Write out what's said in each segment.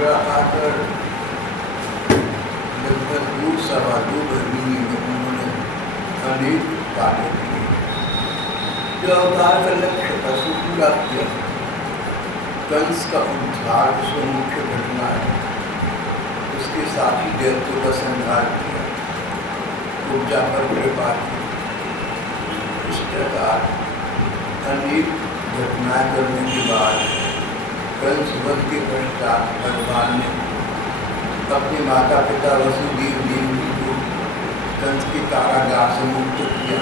मथुरा आकर लगभग 2-2.5 महीने में उन्होंने अनेक कार्य किए। जो अवतार का लक्ष्य था सो पूरा किया। कंस का उद्धार उसमें मुख्य घटना है। उसके साथी दैत्यों का संहार किया, उपजा पर कृपा की। इस प्रकार अनेक घटनाएं करने के बाद कंस वध के पश्चात भगवान ने अपने माता पिता वसुदेव देवकी को कंस के कारागार से मुक्त किया।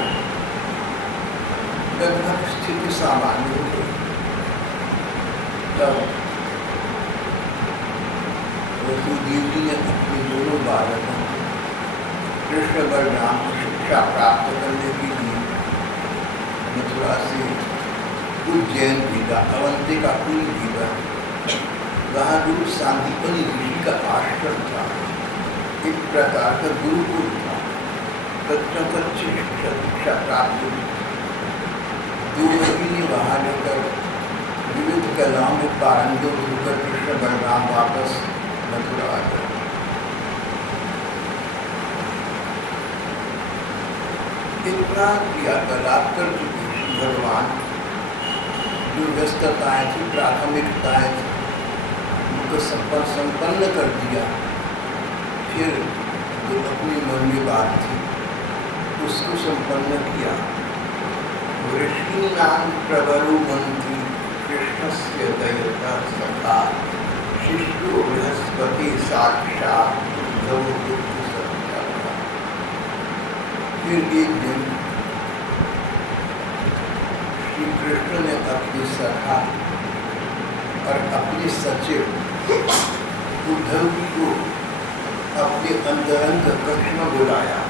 लगभग स्थिति सामान्य हो गई। तब वसुदेव जी ने अपने दोनों बालकों कृष्ण बलराम को शिक्षा प्राप्त करने के लिए मथुरा से उज्जैन भेजा, अवंतिका पुरी भेजा। वहाँ गुरु सांदीपनि ऋषि का आश्रम था, एक प्रकार का गुरुकुल था। बच्चों को अच्छी शिक्षा प्राप्त हुई। 2 महीने वहाँ रहकर विविध कलाओं में पारंगत होकर कृष्ण बलराम वापस मथुरा आ गए। इतना क्रियाकलाप कर चुके भगवान, जो व्यस्तताएं थी, प्राथमिकताएं थी, उनको संपन्न कर दिया। फिर जो अपनी मन में बात थी उसको संपन्न किया। ऋषीणां प्रबलो मंत्री कृष्णस्य दयता सखा शिष्यो बृहस्पति साक्षात् उद्धव। फिर एक दिन श्री कृष्ण ने अपने सखा और अपने सचिव उद्धव जी को अपने अंतरंग कक्ष में बुलाया।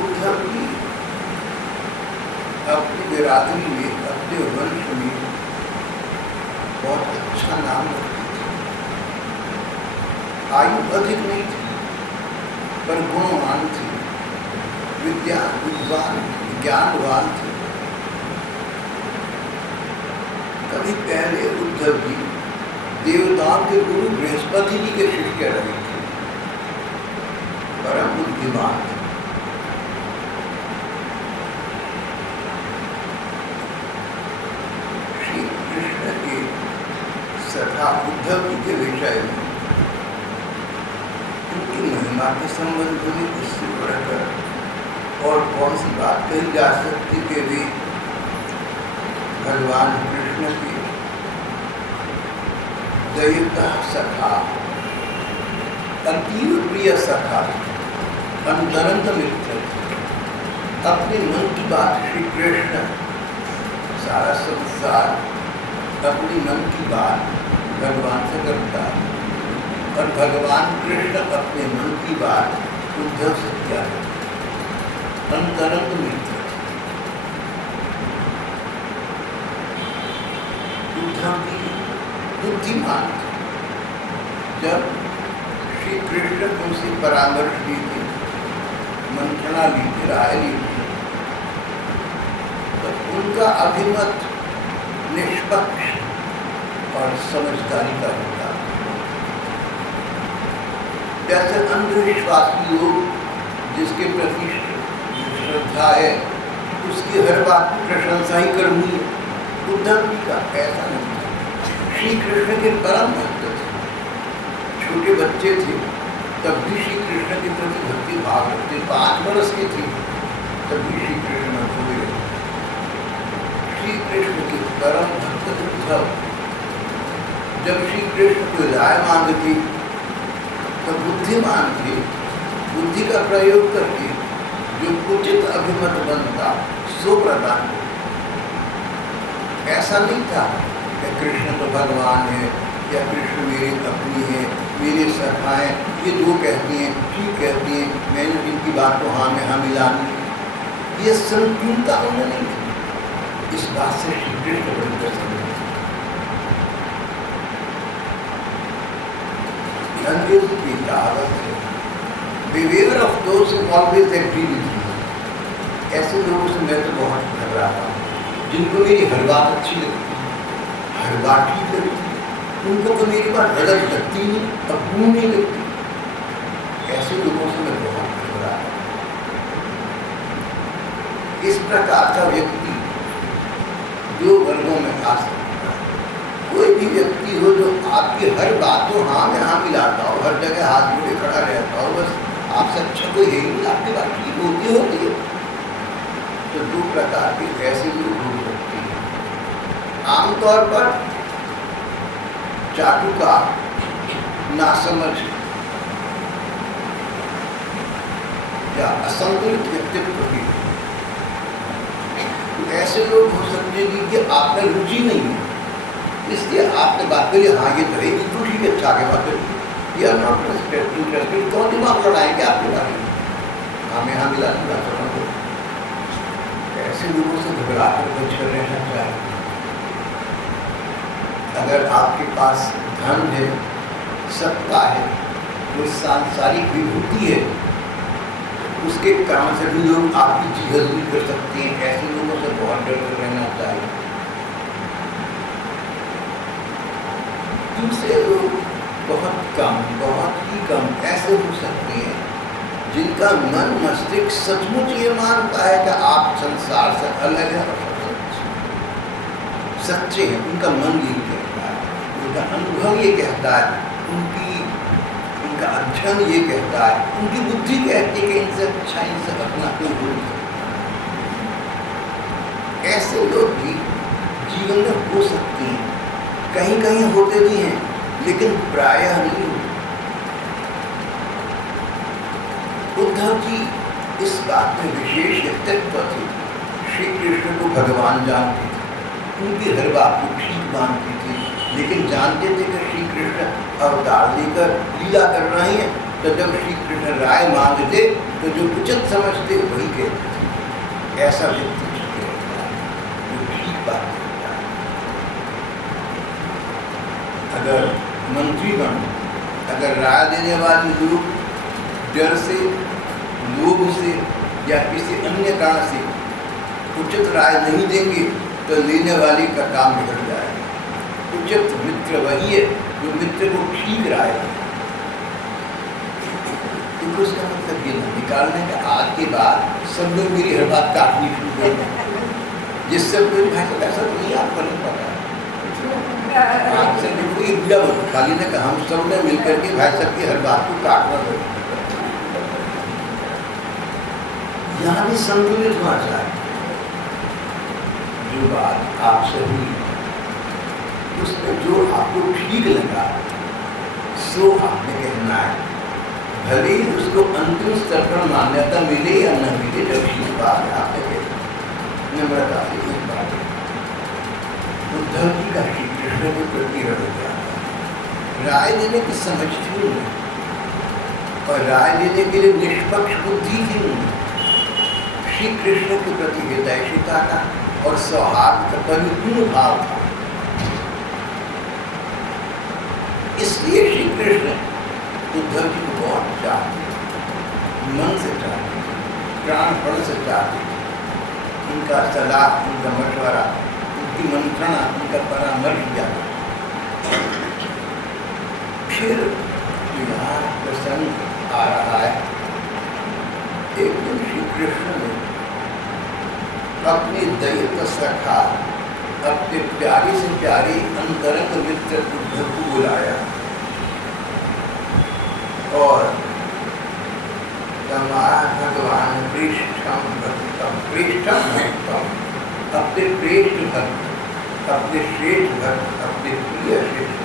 उद्धव जी अपनी बिरादरी में, अपने वंश में बहुत अच्छा नाम रखते थे। आयु अधिक नहीं थी पर गुणवान थे, विद्वान ज्ञानवान थे। कभी पहले उद्धव जी देवताओं के गुरु बृहस्पति जी के शिष्य रहे थे, परम बुद्धिमान थे। श्री कृष्ण के सखा उद्धव जी के विषय में, उनकी महिमा के संबंध में इससे बढ़कर और कौन सी बात कही जा सकती कि वे भगवान कृष्ण की दयिता सखा, अतीव प्रिय सखा, अंतरंग मित्र। अपने मन की बात श्री कृष्ण, सारा संसार अपने मन की बात भगवान से करता है और भगवान कृष्ण अपने मन की बात उद्धव से किया है। अंतरंग मित्र। उद्धव जी बुद्धिमान थे। जब श्री कृष्ण उनसे परामर्श ली थी, मंत्रणा ली थी, राय ली थी, तो उनका अभिमत निष्पक्ष और समझदारी का होता। जैसे अंधविश्वासी लोग जिसके प्रति श्रद्धा है उसकी हर बात की प्रशंसा ही करनी है, उद्धव जी का ऐसा नहीं था। श्री कृष्ण के परम भक्त थे। छोटे बच्चे थे तब भी श्री कृष्ण के प्रति भक्ति भाव रखते। 5 वर्ष के थे तब भी श्री कृष्ण हुए। श्री कृष्ण के परम भक्त उद्धव जब श्री कृष्ण को राय मांगती तो बुद्धिमान थे। बुद्धि का प्रयोग करके जो उचित अभिमत बनता सो प्रदान। ऐसा नहीं था कि कृष्ण तो भगवान है या कृष्ण मेरी अपनी है, मेरे सखाएं, ये जो कहती हैं ठीक कहती हैं, मैंने इनकी बात को हाँ में हाँ मिलानी। ये संकीर्णता उन्हें नहीं थी। इस बात से श्री कृष्ण बड़ी प्रसन्न थे। अंग्रेजी की कहावत है, beware of those who always agree with you। ऐसे लोगों से मैं तो बहुत घबराता हूँ जिनको मेरी हर बात अच्छी लगती है, हर बात ठीक लगती है, उनको तो मेरी बात गलत लगती नहीं, अपनी नहीं लगती। ऐसे लोगों से मैं बहुत घबरा। इस प्रकार का व्यक्ति दो वर्गों में आ सकता है। कोई भी व्यक्ति हो जो आपकी हर बातों हाँ में हाँ मिलाता हो, हर जगह हाथ जोड़े खड़ा रहता हो, बस आपसे अच्छा कोई है नहीं, आपकी बात ठीक होती है, तो दो प्रकार के ऐसे लोग हो सकते हैं। आमतौर पर चाटुकार, नासमझ या असंतुलित व्यक्तित्व के तो ऐसे लोग हो सकते हैं कि आपका रुचि नहीं है, इसलिए आपने बात करी, हाँ ये तो है, बिल्कुल ठीक है, अच्छा आगे बात करिए, या नॉट इंटरेस्टेड, कौन दिमाग लड़ाएंगे आपके बारे में, हमें हाँ मिला नहीं बात करना। ऐसे लोगों से घबरा कर बच कर रहना चाहिए। अगर आपके पास धन है, सत्ता है, कोई सांसारिक विभूति है, उसके कारण से भी लोग आपकी जिहल भी कर सकते हैं। ऐसे लोगों से बहुत डर कर रहना चाहिए। दूसरे लोग बहुत ही कम ऐसे हो सकते हैं जिनका मन मस्तिष्क सचमुच ये मानता है कि आप संसार से अलग है और सच्चे हैं। उनका मन ये कहता है, उनका अनुभव ये कहता है, उनका अध्ययन ये कहता है, उनकी बुद्धि कहती है कि इनसे अच्छा इनसे अपना कोई हो नहीं सकता। ऐसे लोग भी जीवन में हो सकते हैं, कहीं कहीं होते भी हैं, लेकिन प्रायः नहीं होते। उद्धव जी इस बात में विशेष व्यक्तित्व थे। श्री कृष्ण को भगवान जानते थे, उनकी हर बात को ठीक मानते थे, लेकिन जानते थे कि श्री कृष्ण अवतार लेकर लीला कर रहे हैं, तो जब श्री कृष्ण राय मांगते तो जो उचित समझते वही कहते थे। ऐसा व्यक्ति जो ठीक बात कहता है। अगर मंत्रीगण, अगर राय देने वाले लोग डर से, लोभ से या किसी अन्य कारण से उचित राय नहीं देंगे तो लेने वाले का काम बिगड़ जाएगा। उचित मित्र वही है जो मित्र को ठीक राय दे। तो उसका मतलब ये नहीं निकालने का आज के बाद सब लोग मेरी हर बात काटनी शुरू कर दें, जिससे कोई भाई तो ऐसा नहीं आपको नहीं पता आपसे कोई जब खाली ने कहा हम सब ने मिलकर के भाई साहब की हर बात को काटना पड़ेगा। यहाँ भी संतुलित होना चाहिए। जो बात आपसे हुई उसमें जो आपको ठीक लगा सो आपने कहना है, भले ही उसको अंतिम स्तर पर मान्यता मिले या न मिले, जब ठीक बात है आपने कहना। नम्रता से एक बात है, उद्धव जी का श्री कृष्ण के प्रति रवैया राय देने की समझ थी उन्हें, और राय देने के लिए निष्पक्ष बुद्धि थी उन्हें। श्री कृष्ण के प्रति हितैषिता का और सौहार्द का परिपूर्ण भाव था। इसलिए श्री कृष्ण उद्धव जी को बहुत चाहते, मन से चाहते, प्राणपण से चाहते। उनका सलाह, उनका मशवरा, उनकी मंत्रणा, उनका परामर्श जाता। फिर यहाँ प्रसंग आ रहा है, एक दिन श्री कृष्ण ने अपनी दैत्य सखा, अपने प्यारी से प्यारी अंतरंग मित्र उद्धव को बुलाया और भगवान प्रेष्ठम भक्तम, प्रेष्ठम भक्तम, अपने प्रेष्ठ भक्त, अपने श्रेष्ठ भक्त, अपने प्रिय श्रेष्ठ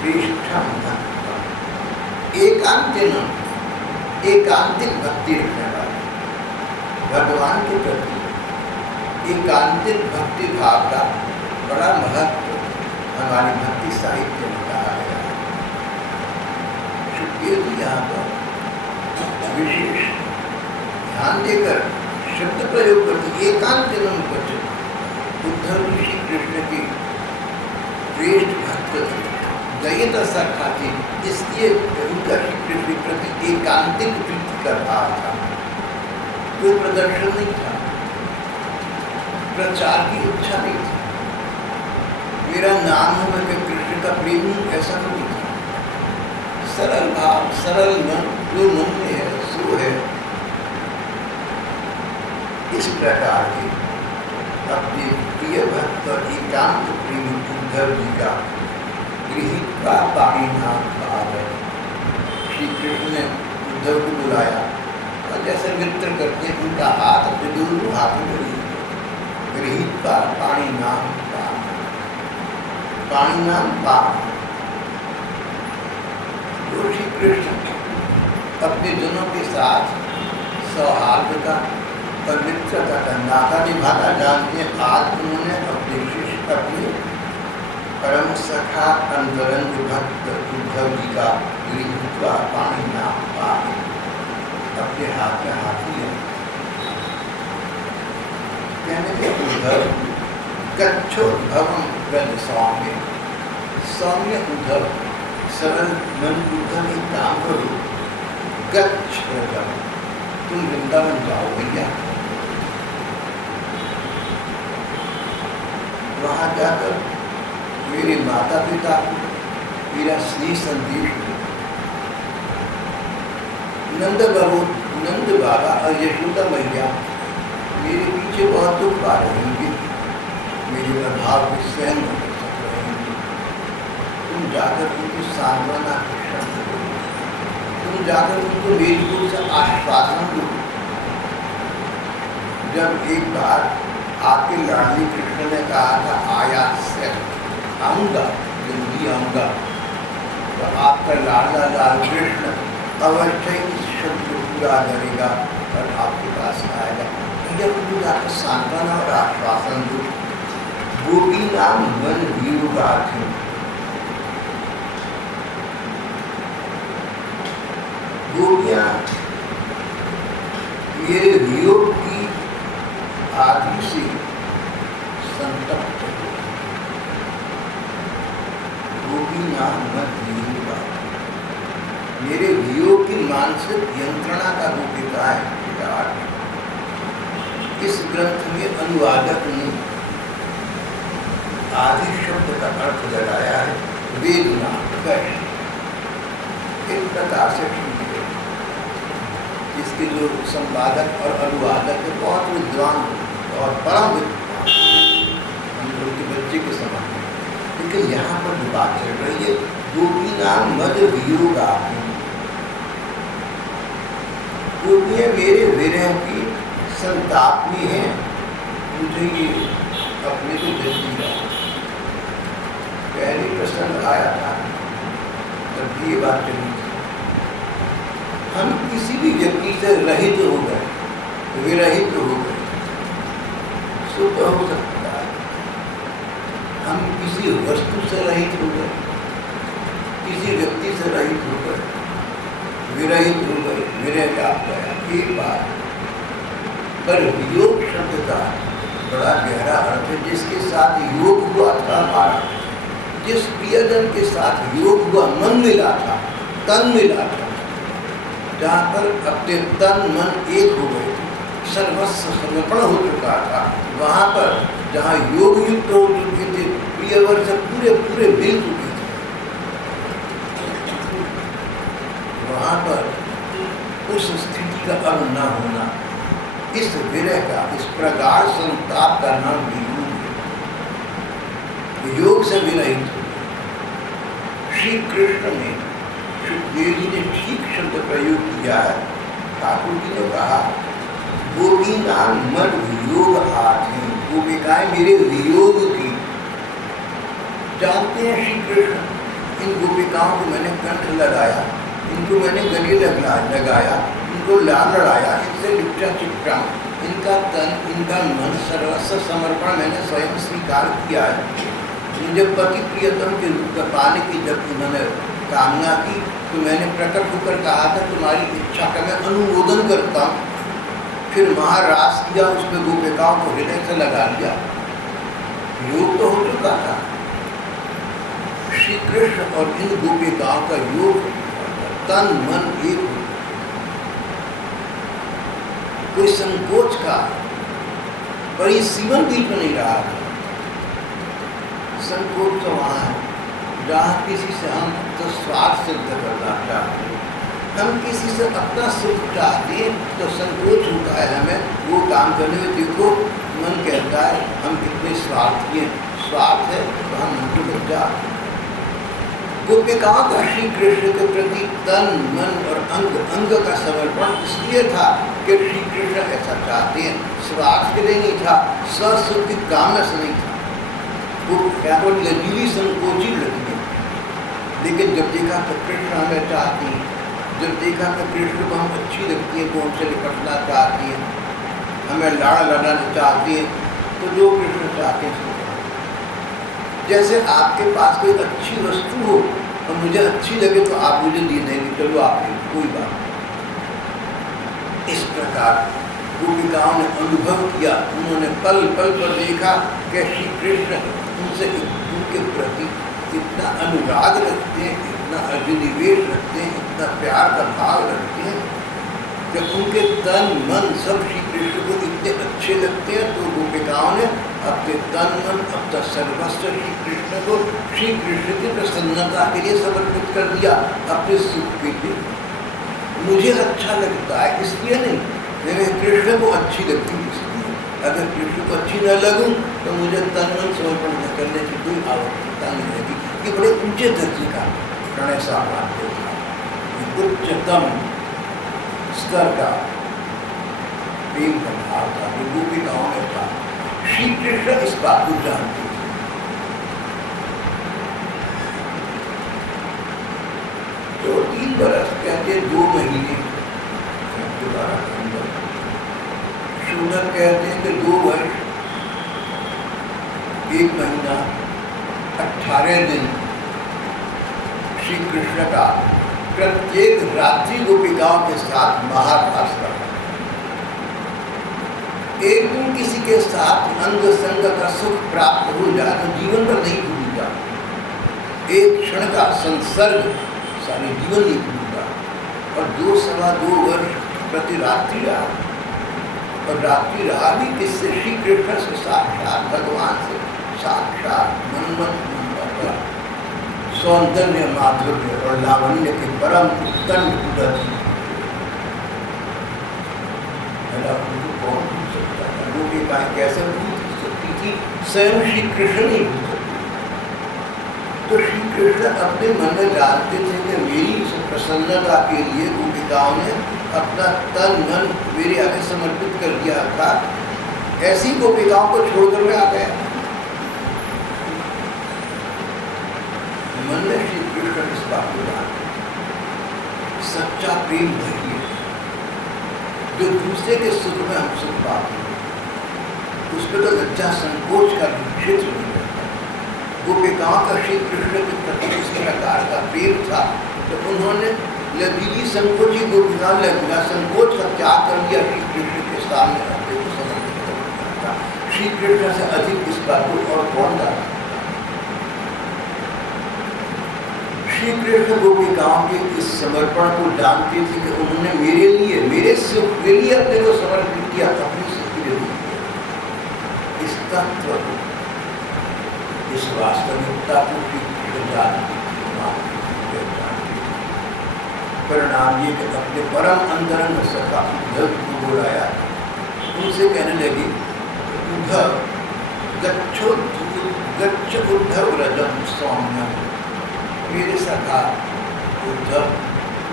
प्रेष्ठम भक्तम, एकांतिक भक्ति रखने वाले, भगवान के प्रति एकांतिक भक्ति भाव का बड़ा महत्व हमारी भक्ति साहित्य में कहा गया है। शुक्रिया जी यहाँ पर विशेष ध्यान देकर शब्द प्रयोग करते, एकांतिनम क्वचित्। उद्धव जी श्री कृष्ण की श्रेष्ठ भक्त थे, दयिता सखा थी, इसलिए उनका श्री कृष्ण के प्रति एकांतिक प्रीति का भाव था। कोई प्रदर्शन नहीं था, प्रचार की इच्छा नहीं थी, मेरा नाम हूँ मैं कृष्ण का प्रेमी हूँ, ऐसा नहीं था। सरल भाव, सरल मन, जो मन में है सो है। इस प्रकार के अपने प्रिय भक्त और एकांत प्रेमी उद्धव जी का गृहीत्वा पाणिनाथ भाव है। श्री कृष्ण ने उद्धव को बुलाया और जैसे मित्र करते उनका हाथ अपने दोनों हाथों में लिए, गृहीत्वा पाणिनाथ भाव, पाणिनाथ भाव। जो श्री कृष्ण अपने जनों के साथ सौहार्दता और मित्रता का नाता निभाना जानते हैं, आज उन्होंने अपने शिष्य अपने परम सखा अंतरंग भक्त उद्धव जी का गृहीत्वा पाणिनाथ भाव अपने हाथ में हाथ लिया। कहने के उद्धव गच्छोद्धवम व्रज सौम्य, सौम्य उद्धव, सरल मन उद्धव, एक काम करो, गच्छ व्रजम, तुम वृंदावन जाओ भैया। वहां जाकर मेरे माता पिता को मेरा स्नेह संदेश दो। नंद बाबा और यशोदा मैया मेरे पीछे बहुत दुख पा रहेंगे, मेरे प्रभाव को सहन नहीं कर सक रहेंगे। तुम जाकर उनको सांत्वना के शब्द दो, तुम जाकर उनको मेरी ओर से आश्वासन दो। जब एक बार आपके लाडली कृष्ण ने कहा था आयात से आऊँगा, जल्दी आऊँगा, तो आपका लाडला लाल कृष्ण अवश्य इस शब्द को पूरा करेगा और आपके पास आएगा। जब उनको जाकर सांत्वना और आश्वासन दो। गोपी नाम मन वियोगार्थी, गोपियाँ मेरे वियोग की आदि से संतप्त हो। गोपी नाम मत वियोगा, मेरे वियोग की मानसिक यंत्रणा का गोपिकाएं। इस ग्रंथ में अनुवादक ने आदि शब्द का अर्थ लगाया है वेदना, कष्ट। एक प्रकार से ठीक है। इसके जो संपादक और अनुवादक है बहुत विद्वान और परम विद्वान, उनके बच्चे के समान है। लेकिन यहाँ पर जो बात चल रही है, गोपी नाम मद वियोगा, गोपियाँ मेरे विरह की संताप में है, मुझे ये अपने को जल्दी रहा। पहले प्रसंग आया था तब ये बात चली थी, हम किसी भी व्यक्ति से रहित हो गए, विरहित हो गए, सुख हो सकता है। हम किसी वस्तु से रहित हो गए, किसी व्यक्ति से रहित हो गए, विरहित हो गए, विरह व्याप गया, एक बात। पर योग शब्द का बड़ा गहरा अर्थ है, जिसके साथ योग हुआ था हमारा, जिस प्रियजन के साथ योग हुआ, मन मिला था, तन मिला था, जहाँ पर अपने तन मन एक हो गए, सर्वस्व समर्पण हो चुका था, वहाँ पर जहाँ योग युक्त हो चुके थे, प्रियवर से पूरे पूरे मिल चुके थे, वहाँ पर उस स्थिति का अब न होना, इस विरह का, इस प्रगाढ़ संताप का नाम योग है। योग से विरहित हो। श्री कृष्ण ने, सुखदेव जी ने ठीक शब्द प्रयोग किया है। ठाकुर जी ने कहा गोपी नाम मद वियोग आते, गोपिकाएं मेरे वियोग की। जानते हैं श्री कृष्ण, इन गोपिकाओं को मैंने कंठ लगाया, इनको मैंने गले लगाया, इनको लाल लड़ाया, इनसे लिपटा चिपटा, इनका तन, इनका मन, सर्वस्व समर्पण मैंने स्वयं स्वीकार किया है। मुझे पति प्रियतम के रूप में पाने की जब उन्होंने कामना की, तो मैंने प्रकट होकर कहा था तुम्हारी इच्छा का मैं अनुमोदन करता हूँ। फिर महारास किया, उसमें गोपिकाओं को हृदय से लगा लिया। योग तो हो चुका था। श्री कृष्ण और इन गोपिकाओं का योग, तन मन एक हो, कोई संकोच का परिसीमन बीच में नहीं रहा था। संकोच तो वहाँ है जहाँ किसी से हम तो स्वार्थ सिद्ध करना चाहते हैं, हम किसी से अपना सुख चाहते हैं तो संकोच होता है हमें वो काम करने में। देखो मन कहता है हम कितने स्वार्थी हैं, स्वार्थ है तो हम उनको लग जाते। गोपिकाओं का श्री कृष्ण के प्रति तन मन और अंग अंग का समर्पण इसलिए था कि श्री कृष्ण ऐसा चाहते हैं, स्वार्थ के लिए नहीं था, स्वसुख की कामना से नहीं था। वो क्या तो लजीली संकोची लगी, लेकिन जब देखा तो कृष्ण हमें चाहती है, जब देखा तो कृष्ण को हम अच्छी लगती है, तो उनसे निपटना चाहती है, हमें लाड़ लड़ाना चाहती है, तो जो कृष्ण चाहते हैं। जैसे आपके पास कोई अच्छी वस्तु हो और मुझे अच्छी लगे तो आप मुझे दे देंगे, चलो आप कोई बात नहीं। इस प्रकार गोपिकाओं ने अनुभव किया, उन्होंने पल पल पर देखा कि श्री कृष्ण उनसे उनके प्रति इतना अनुराग रखते हैं, इतना अभिनिवेश रखते हैं, इतना प्यार का भाव रखते हैं कि उनके तन मन सब श्री कृष्ण को इतने अच्छे लगते हैं। तो गोपिकाओं ने अपने तन मन अपना सर्वस्व श्री कृष्ण को श्री कृष्ण की प्रसन्नता के लिए समर्पित कर दिया, अपने सुख के लिए। मुझे अच्छा लगता है इसलिए नहीं, मैं कृष्ण को अच्छी लगती हूँ इसलिए। अगर कृष्ण को अच्छी न लगूं तो मुझे तन मन समर्पण न करने की कोई आवश्यकता नहीं रहेगी। ये बड़े ऊंचे दर्जे का प्रणय साम्राज्य था, उच्चतम स्तर का प्रेम का भाव था, जो गोपिकाओं में था। श्री कृष्ण इस बात को जानते थे। तो 3 बरस कहते 2 महीने, दोबारा शूनक कहते हैं कि 2 वर्ष 1 महीना 18 दिन श्री कृष्ण का प्रत्येक रात्रि गोपिकाओं के साथ महारास रहा। एक दिन किसी के साथ अंग संग का सुख प्राप्त हो जाए तो जीवन पर नहीं भूलता, एक क्षण का संसर्ग सारे जीवन नहीं भूलता। और 2-2.25 वर्ष प्रति रात्रि रहा, और रात्रि रहा भी किससे? श्री कृष्ण से, साक्षात भगवान से, साक्षात मनमत सौंदर्य माधुर्य और लावण्य के परम उत्तम उदय। कौन भूल सकता था? गोपिकाएं कैसे भूल सकती थी? स्वयं श्री कृष्ण नहीं भूल सकती। तो श्री कृष्ण अपने मन में जानते थे कि मेरी प्रसन्नता के लिए गोपिकाओं ने अपना तन मन मेरे आगे समर्पित कर दिया था। ऐसी गोपिकाओं को छोड़कर मैं आ गया। मन में श्री कृष्ण इस बात को जानते, सच्चा प्रेम वही है जो दूसरे के सुख में हम सुख पाते हैं, उसमें तो लज्जा संकोच का क्षेत्र नहीं रहता। गोपिकाओं का श्री कृष्ण के प्रति इस प्रकार का प्रेम था तो उन्होंने लजीली संकोची गोपिकाओं ने बिना संकोच का त्याग कर दिया, श्री कृष्ण के सामने अपने को समर्पित कर दिया था। श्री कृष्ण से अधिक इस बात को और कौन जानता? श्री कृष्ण गोपिकाओं के इस समर्पण को जानते थे कि उन्होंने मेरे लिए, मेरे सुख के लिए अपने को समर्पित किया, अपनी सुख के लिए। इस तत्व को, इस वास्तविकता को श्री कृष्ण जानते, परिणाम ये कि अपने परम अंतरंग सखा उद्धव को बुलाया, उनसे कहने लगे, उद्धव गच्छ उद्धव रजम सौम्यम। मेरे सखा उद्धव,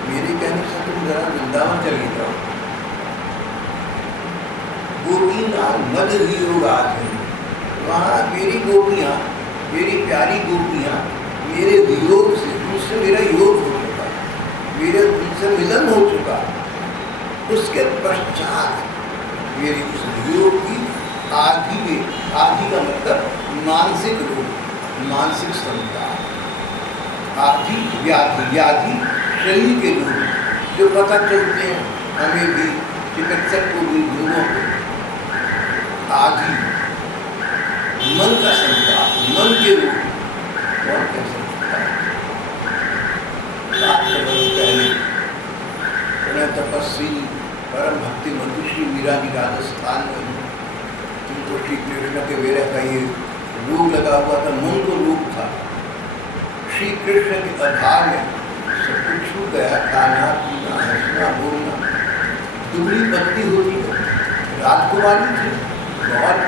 मेरे कहने से तुम जरा वृंदावन चले जाओ। गोपीनाथ मद वियोग आते, वहाँ मेरी गोपियाँ, मेरी प्यारी गोपियाँ मेरे वियोग से, उनसे मेरा योग हो चुका, मेरे उनसे मिलन हो चुका। उसके पश्चात मेरी उस वियोग की आदि में, आदि का मतलब मानसिक रोग, मानसिक समता, आदि व्याधि, व्याधि शरीर के रोग जो पता चलते हैं हमें भी, चिकित्सक को भी, दोनों को। आदि मन का संताप, मन के रोग कौन कह सकता है? 7 वर्ष पहले प्रणय तपस्वी परम भक्ति मधुश्री मीरा जी राजस्थान में, उनको श्री कृष्ण के विरह का ये रोग लगा हुआ था, मन को श्री कृष्ण के आधार में सब कुछ छू गया, खाना पीना हंसना बोलना। दुबली पत्नी होती है, राजकुमारी थी, बहुत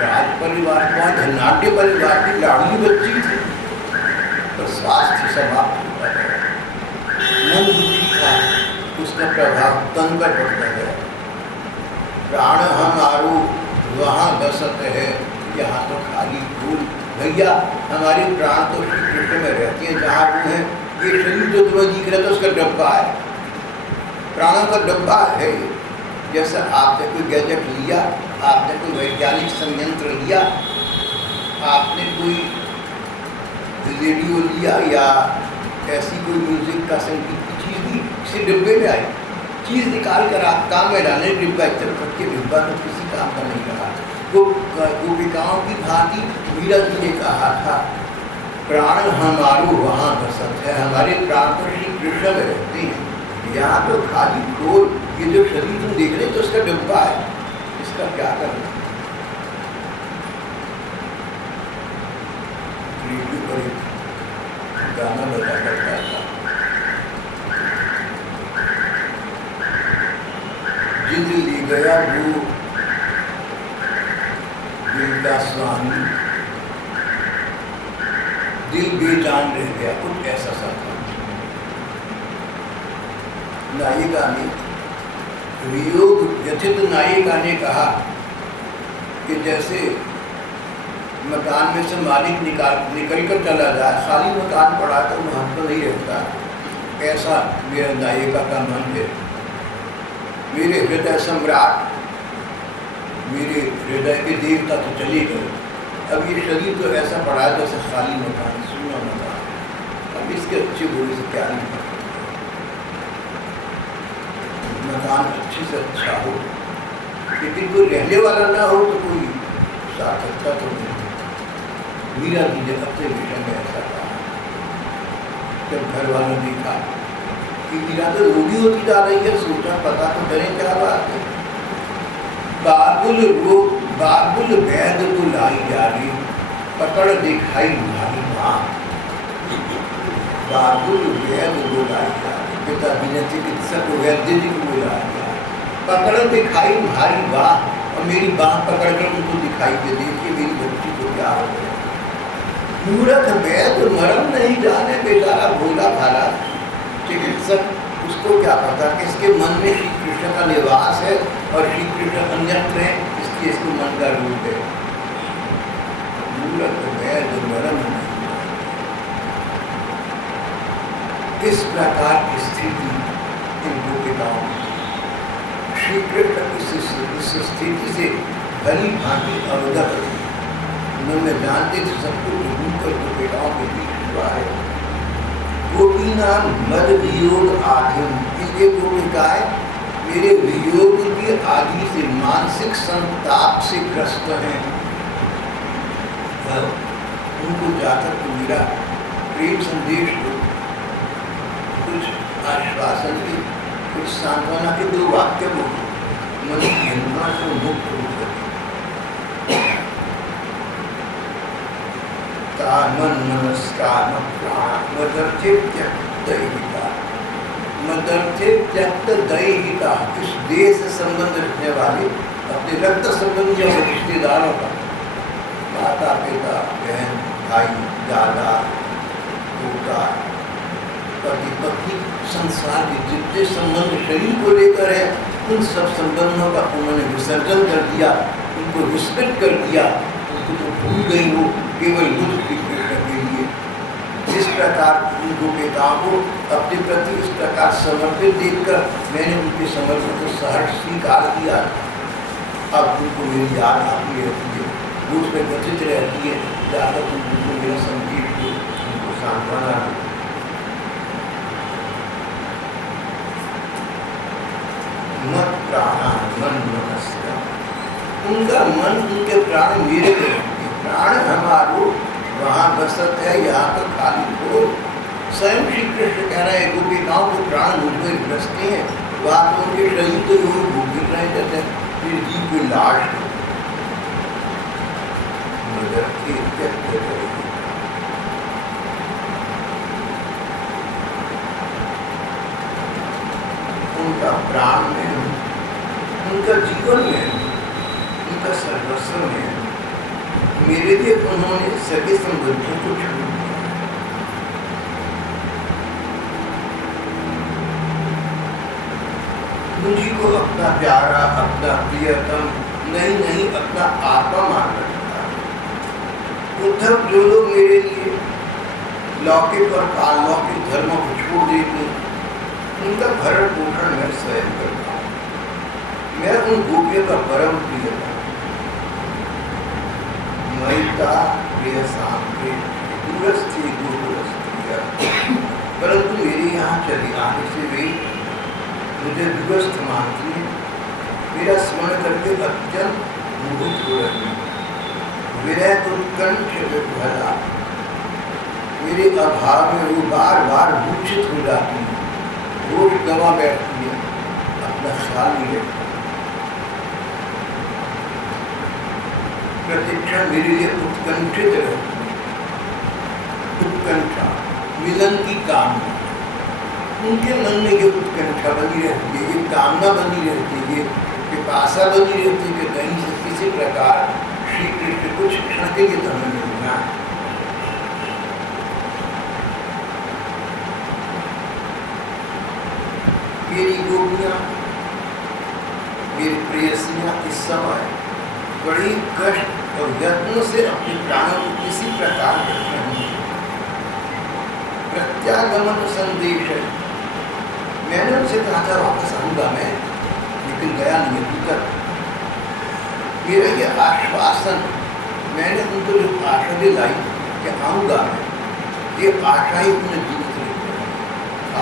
राज परिवार, बहुत धनाढ़ परिवार की लाडली बच्ची थी, पर स्वास्थ्य समाप्त होता गया, मन दुखी था, उसका प्रभाव तन पर पड़ता गया। प्राण हमारो वहाँ बसत है, यहाँ तो खाली फूल। भैया हमारे प्राण तो श्री कृष्ण में रहते हैं, जहाँ वो हैं। ये शरीर जो तुम्हें दिख रहा था उसका डब्बा है, प्राणों का डब्बा है। जैसा आपने कोई गैजेट लिया, आपने कोई वैज्ञानिक संयंत्र लिया, आपने कोई रेडियो लिया या ऐसी कोई म्यूजिक का संगीत की चीज़ ली, किसी डिब्बे में आई, चीज़ निकाल कर आप काम में डालें, डिब्बा एक तरफ रख के, डिब्बा तो किसी काम का नहीं रहा। वो गोपिकाओं की भांति मीरा जी ने कहा था, प्राण हमारो वहाँ बसत है, हमारे प्राण तो श्री कृष्ण में रहते हैं, यहाँ तो खाली खोल। ये जो शरीर तुम देख रहे तो उसका डिब्बा है, इसका क्या करना। रेडियो पर एक गाना बजा करता था, जिंद ले गया वो दिल का स्वामी, दिल बेजान रह गया, कुछ ऐसा सा था। नायिका ने वियोग व्यथित नायिका ने कहा कि जैसे मकान में से मालिक निकल कर चला जाए, खाली मकान पड़ा तो वहाँ तो नहीं रहता, ऐसा मेरा नायिका का मन है। मेरे हृदय सम्राट, मेरे हृदय के देवता तो चले गए, अब ये शरीर तो ऐसा पड़ा है जैसे खाली मकान, सूना मकान, अब इसके अच्छे बुरे से क्या नहीं पता। मकान अच्छे से अच्छा हो, लेकिन कोई रहने वाला ना हो तो कोई सार्थकता तो नहीं। मीरा जी ने अपने विषय में ऐसा कहा। जब घर वालों ने देखा कि मीरा तो रोगी होती जा रही है, सोचा पता तो करें क्या बात है। बाबुल वैद को लाई जा रही, पकड़ दिखाई मारी माँ। बाबुल वैद को लाई जा रही, पिताजी ने चिकित्सक वैद्य जी को बुलाया गया। पकड़ दिखाई भारी बाह, और मेरी बाह पकड़ कर उनको दिखाई दे, देखिए मेरी बच्ची को क्या हो गया। मूर्ख वैद्य मरम नहीं जाने, बेचारा भोला भाला चिकित्सक, उसको क्या पता कि इसके मन में श्री कृष्ण का निवास है और श्री कृष्ण अन्यत्र है, इसलिए इसको मन का रूप है। मूर्ख वैद्य मरम नहीं। इस प्रकार की स्थिति इन गोपिकाओं में, श्री कृष्ण इस स्थिति से भली भांति अवगत थे। उन्होंने जानते थे सब कुछ ढूंढकर गोपिकाओं के बीच हुआ है। गोपी नाम मद वियोग आधिम, इसलिए गोपिकाएं मेरे वियोग की आदि से मानसिक संताप से ग्रस्त हैं। उनको जाकर तो मेरा प्रेम संदेश दो, कुछ आश्वासन के, कुछ सांत्वना के दो वाक्य बोलो, मन हिंसा से मुक्त हो सके। मन नमस्कार मदर्थे त्यक्त दैहिका, इस देह से संबंध रखने वाले अपने रक्त संबंधी और रिश्तेदारों का, माता पिता बहन भाई दादा पोता पति पत्नी, संसार के जितने संबंध शरीर को लेकर है, उन सब संबंधों का उन्होंने विसर्जन कर दिया, उनको विस्मृत कर दिया, उनको तो भूल गई वो केवल बुद्ध श्री कृष्ण के लिए। जिस प्रकार उन गोपिकाओं को अपने प्रति इस प्रकार समर्पित देखकर मैंने उनके समर्पण को सहर्ष स्वीकार किया, अब उनको मेरी याद आती रहती है, वो उसमें व्यथित रहती है, जाकर उनको मेरा संगीत दो, उनको सांत्वना दो। मत प्राणा मन नमस्कार, उनका मन उनके प्राण मेरे में रहते, प्राण हमारो वहाँ बसत है, यहाँ तो खाली हो। स्वयं श्री कृष्ण कह रहे हैं गोपिकाओं के प्राण मुझ में बसते हैं, वहाँ तो उनके शरीर तो यूँ घूम रहे हैं जैसे निर्जीव की लाश। जीवन में उनका सर्वस्व है। मेरे लिए उन्होंने सभी संबंधों को छोड़ दिया। मुझी को अपना प्यारा, अपना प्रियतम नहीं अपना आत्मा मान रखा। उद्धव जो लोग मेरे लिए लौकिक और पारलौकिक धर्मों को छोड़ देते, उनका भरण पोषण मैं स्वयं करता हूँ। मैं उन गोपियों का परम प्रिय था। महिता प्रिय सांप्रे दूरस्थी दूरस्थिया, परंतु मेरे यहाँ चली आने से वे मुझे दूरस्थ मानती है। मेरा स्मरण करके अत्यंत मोहित हो रही, विरह उत्कंठ भला, मेरे अभाव में वो बार बार मूर्छित हो जाती है, रोज गवा बैठती है, अपना ख्याल नहीं रखती। प्रतिक्षण मेरे लिए उत्कंठित रहती है। उत्कंठा मिलन की कामना, उनके मन में ये उत्कंठा बनी रहती है, ये कामना बनी रहती है, ये पिपासा बनी रहती है कि कहीं से किसी प्रकार श्री कृष्ण कुछ क्षण के लिए तो हमें मिलना है। मेरी गोपियां, मेरी प्रेयसियां इस समय बड़ी कष्ट और यत्न से अपने प्राणों को किसी प्रकार रख रही हैं। प्रत्यागमन संदेश है। मैंने उनसे कहा था वापस आऊंगा मैं, लेकिन गया नहीं अभी तक। मेरा ये आश्वासन, मैंने उनको जो आशा दिलाई कि आऊंगा मैं, ये आशा ही उन्हें जीवित रही।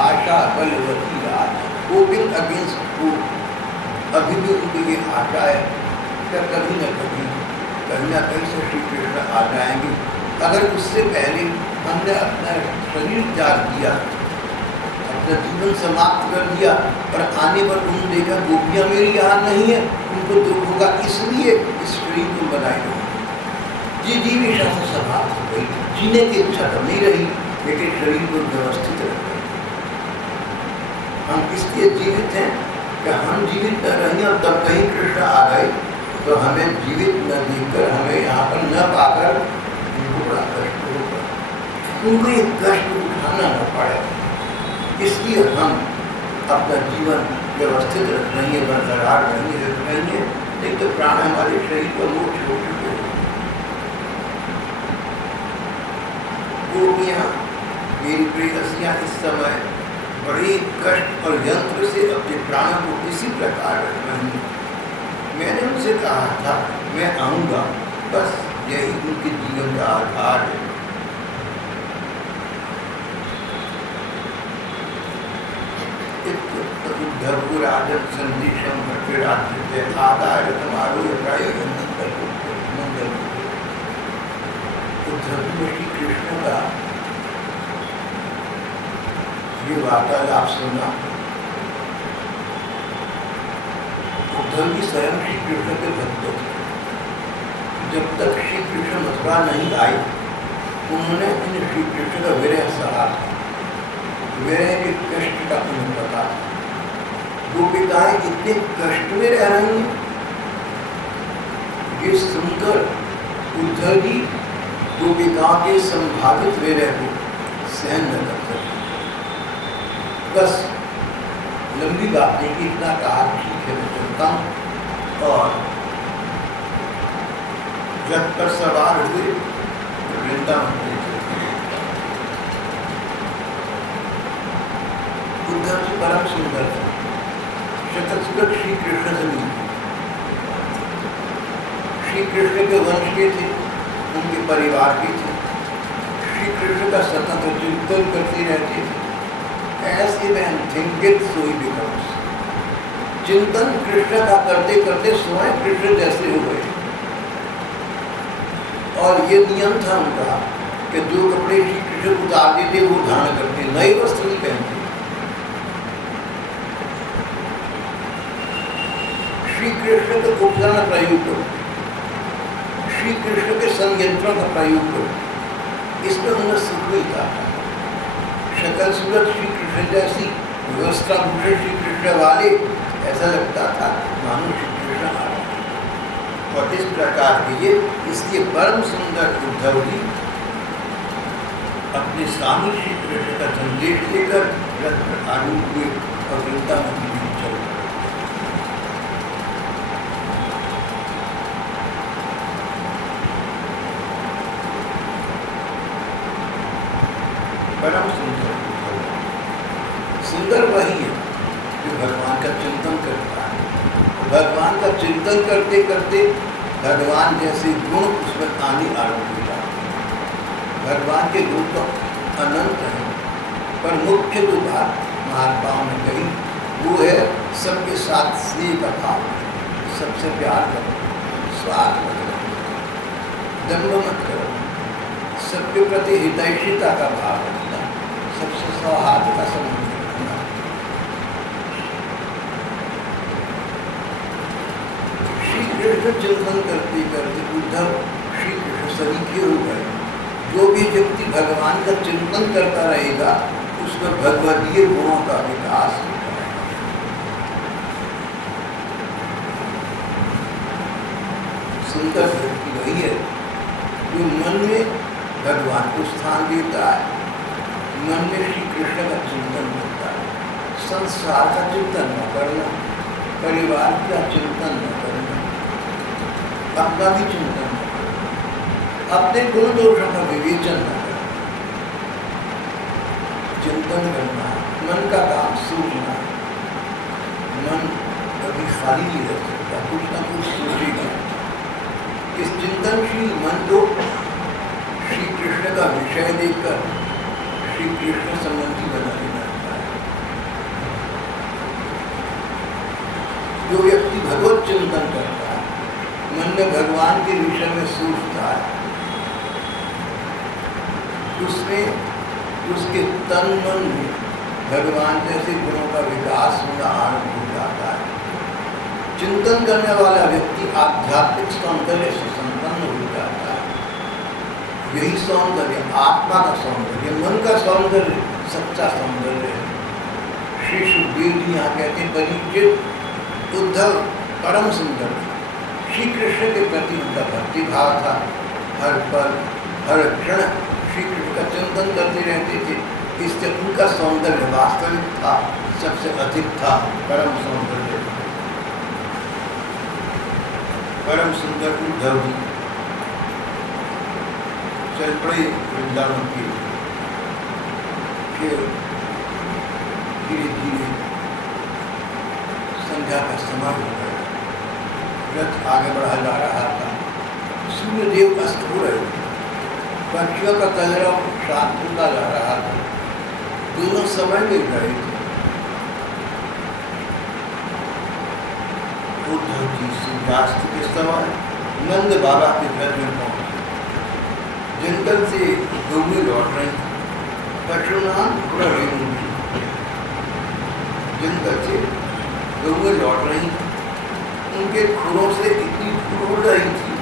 आशा बलवती रात, होपिंग अगेंस्ट होप। अभी भी उनकी ये आशा है कि कभी न कभी कहीं ना कहीं से श्री कृष्ण आ जाएंगे। अगर उससे पहले हमने अपना शरीर त्याग दिया, अपना जीवन समाप्त कर दिया और आने पर उन्होंने देखा गोपियाँ मेरी यहाँ नहीं है, उनको दुख होगा, इसलिए इस शरीर को बनाए रहो। जी इच्छा से समाप्त हो गई, जीने की इच्छा तो नहीं रही, लेकिन शरीर को व्यवस्थित रखा। हम इसलिए जीवित हैं कि हम जीवित न रहें और तब कहीं कृष्ण आ गए तो हमें जीवित न देखकर, हमें यहाँ पर न पाकर उनको बड़ा कष्ट होगा, उनको ये कष्ट उठाना न पड़े। इसलिए हम अपना जीवन व्यवस्थित रख रही है, बरकरार नहीं रख रही है, नहीं तो प्राण हमारे शरीर को वो छोड़ चुके हैं। गोपियाँ, मेरी प्रेयसियाँ इस समय बड़ी कष्ट और यंत्र से अपने प्राणों को किसी प्रकार रख रही हैं। मैंने उनसे कहा था मैं आऊँगा, बस यही उनके जीवन का आधार है। उद्धवपुराजन संदेशम भट्टराज्य आदाय तुम्हारो मंगल। उद्धव श्री कृष्ण का ये वार्तालाप सुना। उद्धव जी स्वयं श्री कृष्ण के भक्त थे। जब तक श्री कृष्ण मथुरा नहीं आए, उन्होंने इन श्री कृष्ण का विरह सहा, विरह के कष्ट का उन्हें पता था। गोपिकाएं इतने कष्ट में रह रही हैं, ये सुनकर उद्धव जी गोपिकाओं के संभावित विरह को सहन न कर सके। बस लंबी बात नहीं कि इतना कहा, ठीक है मैं चलता हूँ, और जब पर सवार हुए वृंदावन। उद्धव जी परम सुंदर थे, शतसुरत श्री कृष्ण से मिलते, श्री कृष्ण के वंश के थे, उनके परिवार के थे, श्री कृष्ण का सतत चिंतन करते रहते थे। ऐसे में थिंकिंग सोई बिकम्स, चिंतन कृष्ण का करते करते स्वयं कृष्ण जैसे हो गए। और ये नियम था उनका कि जो कपड़े श्री कृष्ण उतार देते वो धारण करते, नए वस्त्र नहीं पहनते। श्री कृष्ण के उपकरण प्रयोग करो, श्री कृष्ण के संयंत्रों का प्रयोग करो, इसमें उन्हें सुख मिलता था। शकल सूरत श्री कृष्ण जैसी, व्यवस्था भूषण श्री कृष्ण वाले, ऐसा लगता था मानो श्री कृष्ण और इस प्रकार के ये इसलिए परम सुंदर उद्धव जी अपने स्वामी श्री कृष्ण का संदेश लेकर रथ पर आरूढ़ हुए और वृंदावन की बीच चल पड़े। परम सुंदर सुंदर वही है जो भगवान का चिंतन करता है। भगवान का चिंतन करते करते भगवान जैसे गुण उसमें आने आरंभ हो जाते हैं। भगवान के गुण तो अनंत है, पर मुख्य जो बात महात्माओं ने कही वो है सबके साथ स्नेह का भाव, सबसे प्यार करो, स्वार्थ मत करो, दंड मत करो, सबके प्रति हितैषिता का भाव रखना, सबसे सौहार्द का संबंध रखना। श्री कृष्ण चिंतन करते करते उद्धव श्री कृष्ण सरीखे हो गए। जो भी व्यक्ति भगवान का चिंतन करता रहेगा उसमें भगवदीय गुणों का विकास होता है। सुंदर व्यक्ति वही है जो मन में भगवान को स्थान देता है, मन में श्री कृष्ण का चिंतन करता है, संसार का चिंतन न करना, परिवार का चिंतन न करना, अपना भी चिंतन न करना, अपने गुण दोषों का विवेचन न करना, चिंतन करना, मन का काम सोचना। मन कभी खाली नहीं रह सकता, कुछ ना कुछ सोचेगा। इस चिंतनशील मन को श्री कृष्ण का विषय देकर श्री कृष्ण संबंधी बना देना है। जो व्यक्ति भगवत चिंतन करता है, मन में भगवान के विषय में सोचता है, उसमें उसके तन मन में भगवान जैसे गुणों का विकास होना आरंभ हो जाता है। चिंतन करने वाला व्यक्ति आध्यात्मिक सौंदर्य से संपन्न हो जाता है। यही सौंदर्य आत्मा का सौंदर्य, मन का सौंदर्य सच्चा सौंदर्य है। श्री सुखदेव जी यहाँ कहते हैं परीक्षित उद्धव परम सुंदर, श्री कृष्ण के प्रति उनका भक्ति भाव था। हर पल हर क्षण श्री कृष्ण का चिंतन करते रहते थे, इससे उनका सौंदर्य वास्तविक था, सबसे अधिक था परम सौंदर्य। परम सुंदर उद्धव जी चल पड़े वृंदावन के। फिर धीरे धीरे संध्या का समय हो गया, रथ आगे बढ़ा जा रहा था, सूर्यदेव अस्त हो रहे थे, पक्षियों का कलरव शांत होता जा रहा था, दोनों समय मिल रहे थे। उद्धव जी सूर्यास्त के समय नंद बाबा के घर में पहुंचे। जंगल से गौएं लौट रही थी, पशुनाम उड़ रही थी। जंगल से गौएं लौट रही थी, उनके खुरों से इतनी धूल उड़ रही थी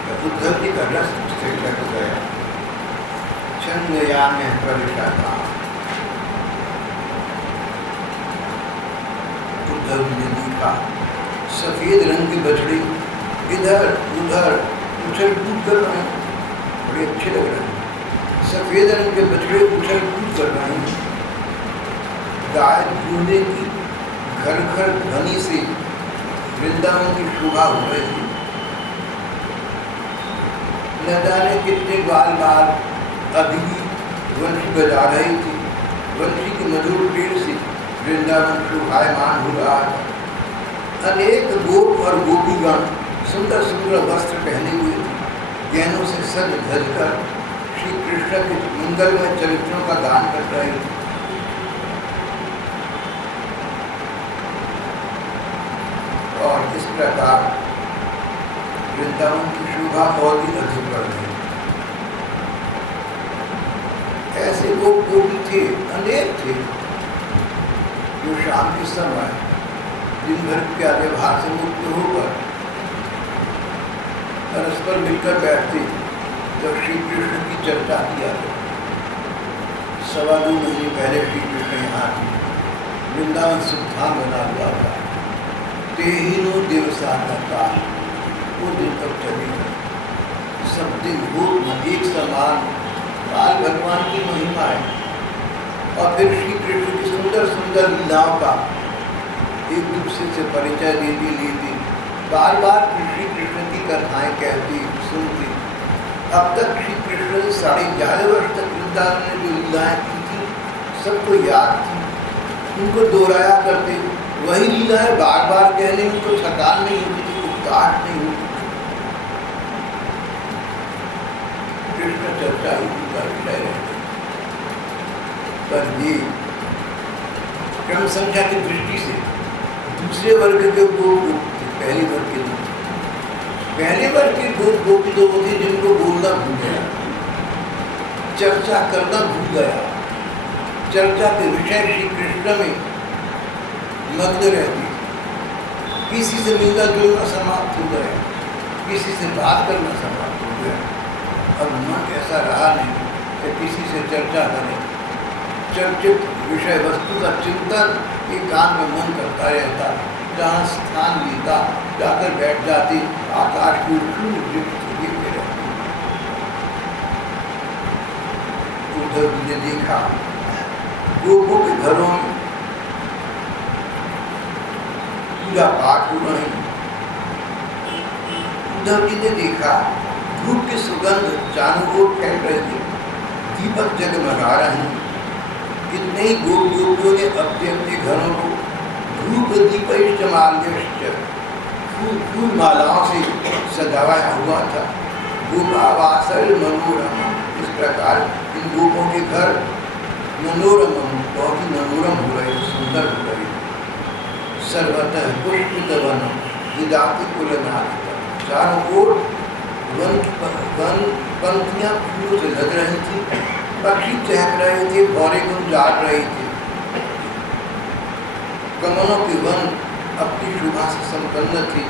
कि उद्धव जी का रस उससे ढक गया। छंदया में प्रविष्टा था। उद्धव जी ने देखा सफेद रंग के बछड़े इधर उधर उछल कूद कर रहे हैं, बड़े अच्छे लग रहे हैं। सफेद रंग के बछड़े उछल कूद कर रहे हैं। गाय दूधे की घर घर ध्वनि से वृंदावन की शोभा हो रही थी। न जाने कितने बाल बाल अभी वंशी बजा रही थी। वंशी की मधुर पेड़ से वृंदावन शोभायमान हो रहा था। अनेक गोप और गोपीगण सुंदर सुंदर वस्त्र पहने हुए थे, गहनों से सज धज कर श्री कृष्ण के मंगलमय चरित्रों का गान कर रहे थे। और इस प्रकार वृंदावन की शोभा और भी अधिक बढ़ गई। ऐसे लोग गोपी थे, अनेक थे, जो शाम के समय दिन भर के व्यवहार से मुक्त होकर परस्पर मिलकर बैठते जब श्री कृष्ण की चर्चा किया। 2.25 महीने पहले श्री कृष्ण यहाँ वृंदावन सुधाम बना हुआ था। तेहीनो दिवसा का वो दिन तक चलेगा। सब दिन भूत एक समान बाल भगवान की महिमा है। और फिर श्री कृष्ण की सुंदर सुंदर लीलाओं का एक दूसरे से परिचय देती लेती बार बार श्री कृष्ण की कथाएं कहती सुनती। अब तक श्री कृष्ण ने 11.5 वर्ष तक वृंदावन में जो लीलाएं की थी सबको याद थी, उनको दोहराया करते। वही लीलाएं बार बार कहने में तो थकान नहीं होती थी, उकताहट नहीं होती। कृष्ण चर्चा ही उनका विषय रहते। पर ये क्रम संख्या की दृष्टि से दूसरे वर्ग के गोप थे, पहले वर्ग के लोग। पहले वर्ग के गोपी तो वो थे जिनको बोलना भूल गया, चर्चा करना भूल गया, चर्चा के विषय श्री कृष्ण में मग्न रहती। किसी से मिलना जुलना समाप्त हो गया, किसी से बात करना समाप्त हो गया। अब मन ऐसा रहा नहीं कि किसी से चर्चा करें। चर्चित विषय वस्तु का चिंतन एकांत में मन करता रहता। जहाँ स्थान लेता जाकर बैठ जाती, आकाश की शून्य दृष्टि देखते रहती। उद्धव जी ने देखा गोपों के घरों में पूजा पाठ हो रहे। उद्धव जी ने देखा धूप की सुगंध चारों ओर फैल रही है, दीपक जगमगा रहे हैं। कितने ही गोपियों ने अपने अपने घरों को धूप फूल मालाओं से सजाया हुआ था। गोपावासल मनोरम, इस प्रकार इन गोपों के घर मनोरम, बहुत ही मनोरम हो रहे, सुंदर हो रहे। सर्वतः पुष्पित वन विदाति कुलनाथ, चारों ओर वन पंक्तियां फूलों से लग रही थी। पक्षी चहक रहे थे, भौरे गुंजार रहे थे। कमलों के वन अपनी शोभा से संपन्न थे।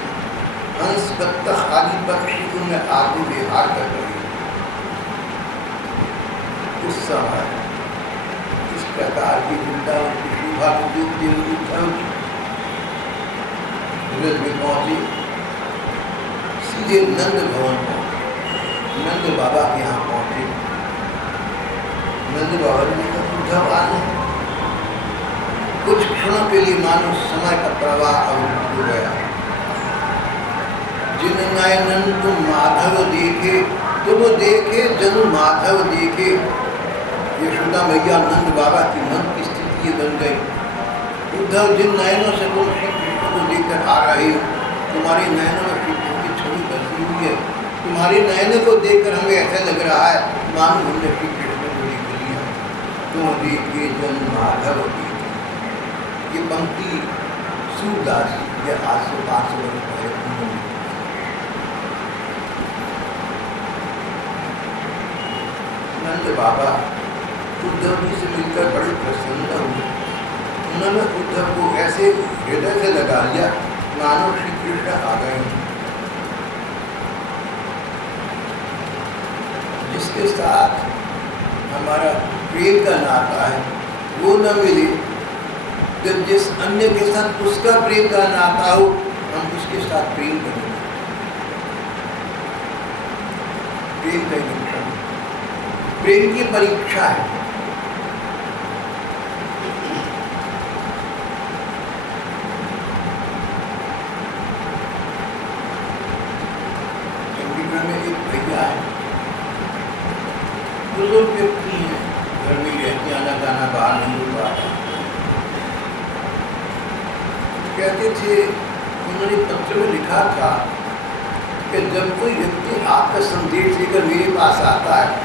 हंस बत्तख आदि पक्षी उनमें आगे विहार कर रहे थे। उस समय इस प्रकार की वृंदावन की शोभा को देखते हुए ब्रज में पहुंचे, सीधे नंद भवन पहुंचे, नंद बाबा के यहाँ पहुंचे। नंद बाबा ने कहा उद्धव आना। कुछ क्षणों के लिए मानो समय का प्रवाह अवरुद्ध हो गया। जिन नयन तुम माधव देखे, तुम देखे जन माधव देखे। यशोदा मैया नंद बाबा की मन की स्थिति बन गई। उद्धव जिन नयनों से तुम श्री कृष्ण को देखकर आ रहे हो, तुम्हारे नयनों में श्री कृष्ण की छवि बसी हुई है। तुम्हारे नयनों को देखकर हमें ऐसा लग रहा है मानो हमने श्री कृष्ण को देख लिया। तुम देखे जन माधव देखे। ये पंक्ति सूरदास जी आज से 500 वर्ष पहले नंद बाबा उद्धव जी से मिलकर बड़े प्रसन्न हुए। उन्होंने उद्धव को ऐसे हृदय से लगा लिया मानो श्री कृष्ण आ गए। जिसके साथ हमारा प्रेम का नाता है वो न मिले, जब जिस अन्य के साथ उसका प्रेम का नाता हो हम उसके साथ प्रेम करेंगे। प्रेम का लक्षण प्रेम की परीक्षा है। चंडीगढ़ में एक भैया है, बुजुर्ग व्यक्ति है, घर में रहते, आना जाना बाहर नहीं हो पाता। कहते थे, उन्होंने पत्र में लिखा था कि जब कोई व्यक्ति आपका संदेश लेकर मेरे पास आता है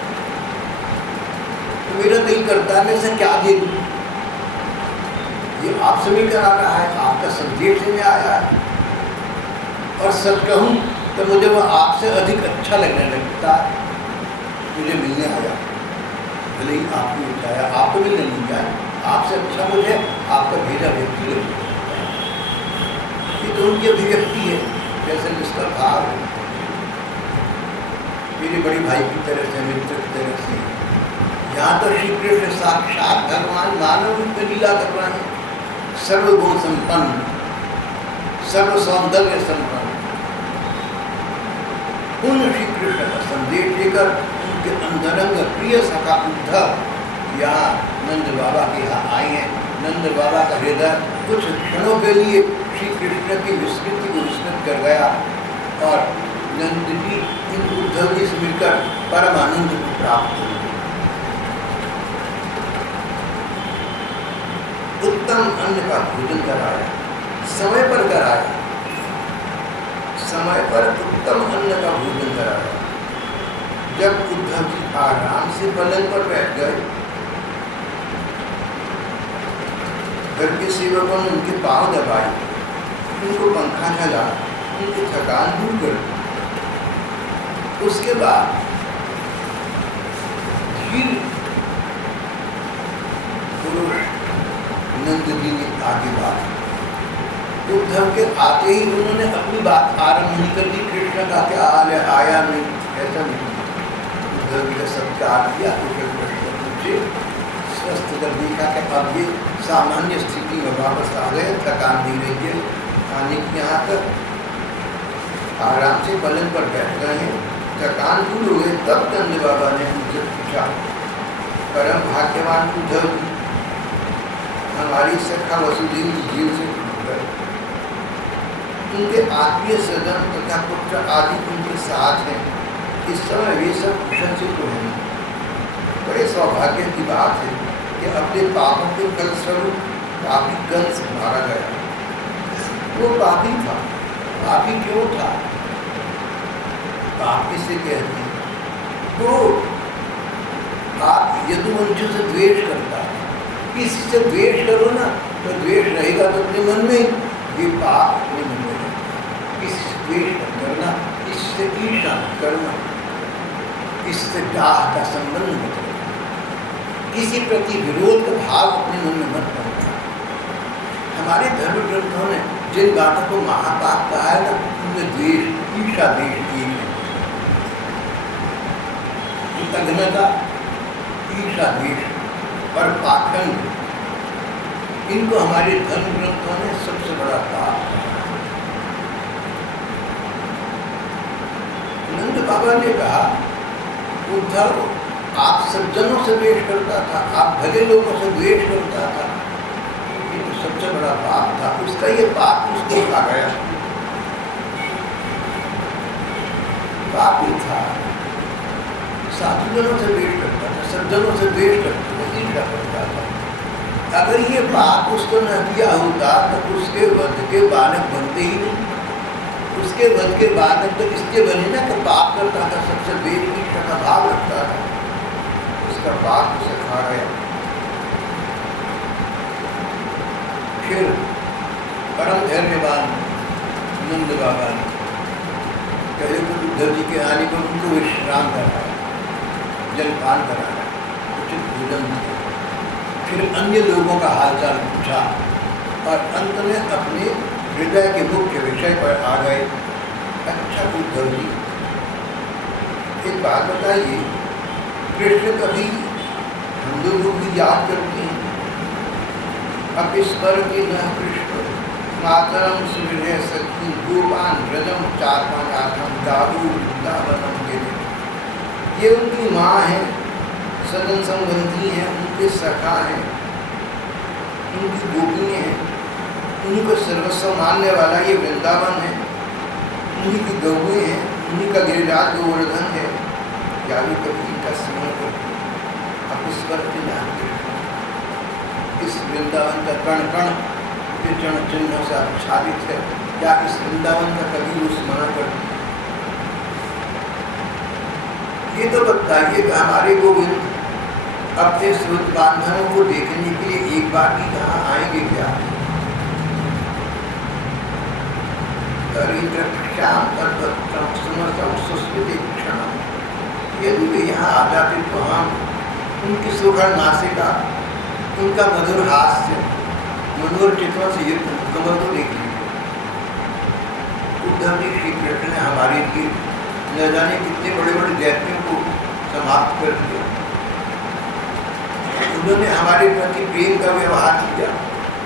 तो मेरा दिल करता है मैं इसे क्या दे दूं। ये आपसे मिलकर आ रहा है, आपका संदेश लेने आया है, और सच कहूं तो मुझे वह आपसे अधिक अच्छा लगने लगता है। मुझे मिलने आया, भले ही आपको उठाया, आपको मिलने नहीं जाए, आपसे अच्छा मुझे आपका भेजा व्यक्ति लगता है। ये तो उनकी अभिव्यक्ति है, जैसे जिसका भाव है। मेरे बड़े भाई की तरह से, मित्र की तरह से। यहाँ तो श्री कृष्ण साक्षात भगवान मानव रूप में लीला कर रहे हैं, सर्वगुण संपन्न, सर्व सौंदर्य संपन्न। उन श्री कृष्ण का संदेश लेकर उनके अंतरंग प्रिय सखा उद्धव यहाँ नंद बाबा के यहाँ आए हैं। नंद बाबा का हृदय कुछ क्षणों के लिए श्री कृष्ण की विस्मृति को विस्मृत कर गया और नंद जी इन उद्धव जी से मिलकर परम आनंद को प्राप्त हुए। उत्तम अन्न का भोजन कराया, समय पर कराया, समय पर उत्तम अन्न का भोजन कराया। जब उद्धव जी आराम से पलंग पर बैठ गए, घर के सेवकों ने उनके पांव दबाए, उनको पंखा झला, उनकी थकान दूर कर दी। उसके बाद धीर पुरुष नंद जी ने आगे बात, उद्धव के आते ही उन्होंने अपनी बात आरंभ नहीं कर दी। कृष्ण का क्या हाल है, आया नहीं, ऐसा नहीं। उद्धव जी का सत्कार किया, कुशल प्रश्न पूछे, स्वस्थ कर देखा कि अब ये सामान्य स्थिति में वापस आ गए, थकान नहीं रही है, आने की यहाँ तक आराम से पलंग पर बैठ गए हैं, थकान दूर हो गई। तब नंद बाबा ने उनसे पूछा, परम भाग्यवान उद्धव जी, हमारी सखा वसुदेव जी जेल से छूट गए, उनके आत्मीय सदन तथा पुत्र आदि उनके साथ हैं, इस समय वे सब कुशल से तो हैं। बड़े सौभाग्य की बात है कि अपने पापों के फलस्वरूप पापी कंस मारा गया। वो पापी था, पापी क्यों था? पापी से कहते हैं तो आप यदुवंश से द्वेष करता है, किसी से द्वेष करो ना तो द्वेष रहेगा तो अपने मन में, ये पाप अपने मन में रहेगा। किसी से द्वेष मत करना, इससे ईर्ष्या मत करना, इससे डाह का संबंध मत करना, किसी प्रति विरोध का भाव अपने मन में मत करना। हमारे धर्म ग्रंथों ने जिन बातों को महापाप कहा है ना, उनमें द्वेष, ईर्ष्या, द्वेष की है। कृतज्ञता, ईर्ष्या, द्वेष और पाखंड, इनको हमारे धर्म ग्रंथों ने सबसे बड़ा पाप कहा। नंद बाबा ने कहा, उद्धव आप सज्जनों से द्वेष करता था, आप भले लोगों से द्वेष करता था, ये तो सबसे बड़ा पाप था। उसका ये पाप उसको खा गया, पापी था। साधुजनों से द्वेष करता था, सज्जनों से द्वेष करता था, ईर्ष्या करता था। अगर ये पाप उसको न किया होता तो उसके वध के बालक बनते ही नहीं। उसके वध के बालक तो इसके बने ना कि पाप करता था, सबसे द्वेष, ईर्ष्या का भाव रखता था, उसका पाप उसे खा गया। फिर परम धैर्यवान नंद बाबा ने पहले तो उद्धव जी के आने पर उनको विश्राम कराया, जलपान कराया, उचित भोजन दिया, फिर अन्य लोगों का हालचाल पूछा और अंत में अपने हृदय के मुख्य विषय पर आ गए। अच्छा उद्धव जी, एक बात बताइए, कृष्ण कभी हम लोगों की याद करते हैं? अब इस पर के न कृष्ण मातरम सुविधे सखी गोपान व्रजम चार पांच आठम दारू वृंदावनम के, ये उनकी माँ है, सदन संबंधी हैं, उनके सखा हैं, उनकी गोपियाँ हैं, उन्हीं को सर्वस्व मानने वाला ये वृंदावन है, उन्हीं की गौएँ हैं, उन्हीं का गिरिराज गोवर्धन है। क्या भी कभी इनका स्मरण करते? अब इस पर के जानते, इस वृंदावन का कण कण के चरण चिन्हों से आच्छादित है, क्या इस वृंदावन का कभी वो स्मरण करते? ये तो बताइए कि हमारे गोविंद अपने श्रुत बांधवों को देखने के लिए एक बार भी कहाँ आएंगे क्या? यदि वे यहाँ आ जाते तो हम उनकी सुखद नासिका, उनका मधुर हास्य, मनोहर चित्रों से युक्त कमल को देख लीजिए। उद्धव जी श्री कृष्ण ने हमारे लिए न जाने कितने बड़े बड़े दैत्यों को समाप्त कर दिया। उन्होंने हमारे प्रति प्रेम का व्यवहार किया,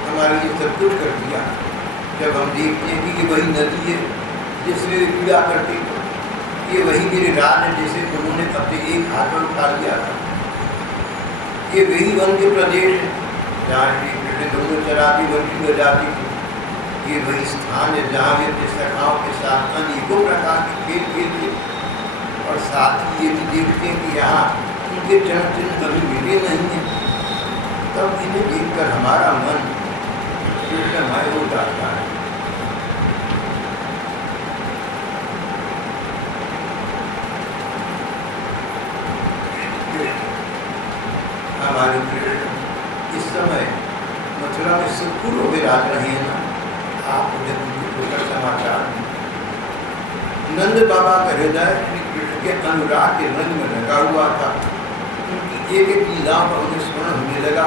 हमारे लिए सब कुछ कर दिया। जब हम देखते हैं कि वही नदी है जिसमें वे पीड़ा करते थे, ये वही गिरिराज है जिसे उन्होंने अपने एक हाथ में उठा लिया था। ये वही वन के प्रदेश है जहाँ श्री कृष्ण दोनों चराती बंशी बजाती थी। ये वही स्थान है जहाँ वे अपने सखाओं के साथ अनेकों प्रकार के खेल खेलते और साथ ही ये भी देखते हैं कि यहाँ उनके चरण चिन्ह कभी मिले नहीं है। तब इन्हें देखकर हमारा मन कृष्णमय हो जाता है। हमारे कृष्ण इस समय मथुरा में सुखपूर्व विराज रहे हैं ना। आप उन्हें उनके समाचार नंद बाबा का हृदय श्री कृष्ण के अनुराग के रंग में लगा हुआ था। उनकी एक एक लीलाओं का उन्हें स्मरण होने लगा।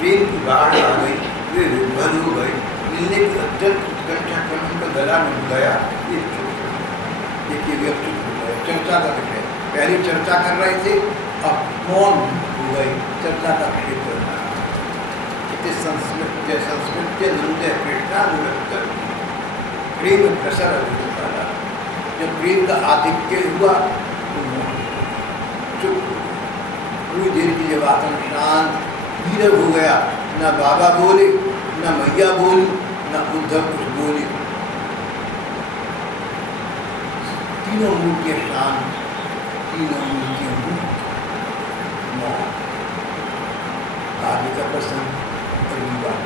प्रेम की बाढ़ आ गई, वे विभ्वल हो गए। मिलने की अत्यंत उत्कंठा क्रम उनका गला मिल गया। देखिए वे अब चुप हो गए। चर्चा का विषय पहले चर्चा कर रहे थे, अब मौन हो गए। चर्चा का क्षेत्र था संस्कृत्य संस्कृत्य नंदे कृष्णानुरक्त प्रेम प्रसर अभिता। जब प्रेम का आधिक्य हुआ तो चुप पूरी देर की जब आत्म शांत नीरव हो गया। न बाबा बोले, न मैया बोली, न उद्धव कुछ बोले। तीनों मूर्तियां शांत, तीनों मूर्तियां मुक्त। आगे का प्रसंग अगली बार।